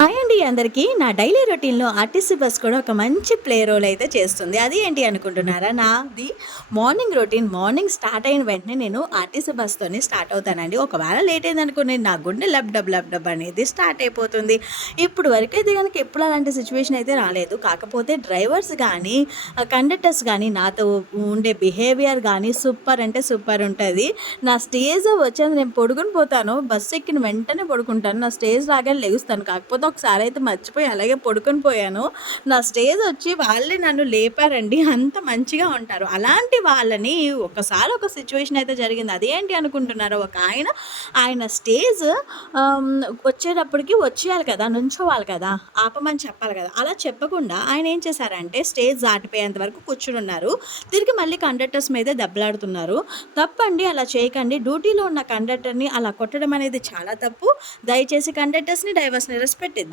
Hi అండి అందరికీ. నా డైలీ రొటీన్‌లో ఆర్టీసీ బస్ కూడా ఒక మంచి ప్లే రోల్ అయితే చేస్తుంది. అది ఏంటి అనుకుంటున్నారా? నాది మార్నింగ్ రొటీన్. మార్నింగ్ స్టార్ట్ అయిన వెంటనే నేను ఆర్టీసీ బస్‌తోనే స్టార్ట్ అవుతానండి. ఒకవేళ లేట్ అయిందనుకోండి నా గుండె లబ్ డబ్ లబ్ డబ్ అనేది స్టార్ట్ అయిపోతుంది. ఇప్పుడు వరకైతే గనుక ఎప్పుడు అలాంటి సిచ్యువేషన్ అయితే రాలేదు. కాకపోతే డ్రైవర్స్ గానీ, కండక్టర్స్ గానీ నాతో ఉండే బిహేవియర్ గానీ సూపర్ అంటే సూపర్ ఉంటది. నా స్టేజ్ వచ్చేది నేను పడుకొని పోతాను. బస్సు ఎక్కిన వెంటనే పడుకుంటాను. నా స్టేజ్ రాగానే లెగుస్తాను. కాకపోతే ఒకసారైతే మర్చిపోయి అలాగే పడుకొని పోయాను. నా స్టేజ్ వచ్చి వాళ్ళే నన్ను లేపారండి. అంత మంచిగా ఉంటారు. అలాంటి వాళ్ళని ఒకసారి ఒక సిచ్యువేషన్ అయితే జరిగింది. అదేంటి అనుకుంటున్నారా? ఆయన స్టేజ్ ఆహ్, వచ్చేటప్పటికి వచ్చేయాలి కదా! నుంచోవాలి కదా! ఆపమని చెప్పాలి కదా! అలా చెప్పకుండా ఆయన ఏం చేశారంటే స్టేజ్ దాటిపోయేంత వరకు కూర్చొనున్నారు. తిరిగి మళ్ళీ కండక్టర్స్ మీదే దెబ్బలాడుతున్నారు. తప్పండి, అలా చేయకండి. డ్యూటీలో ఉన్న కండక్టర్‌ని అలా కొట్టడం అనేది చాలా తప్పు. దయచేసి కండక్టర్స్‌ని, డ్రైవర్స్‌ని రెస్పెక్ట్ ఇద్దాం.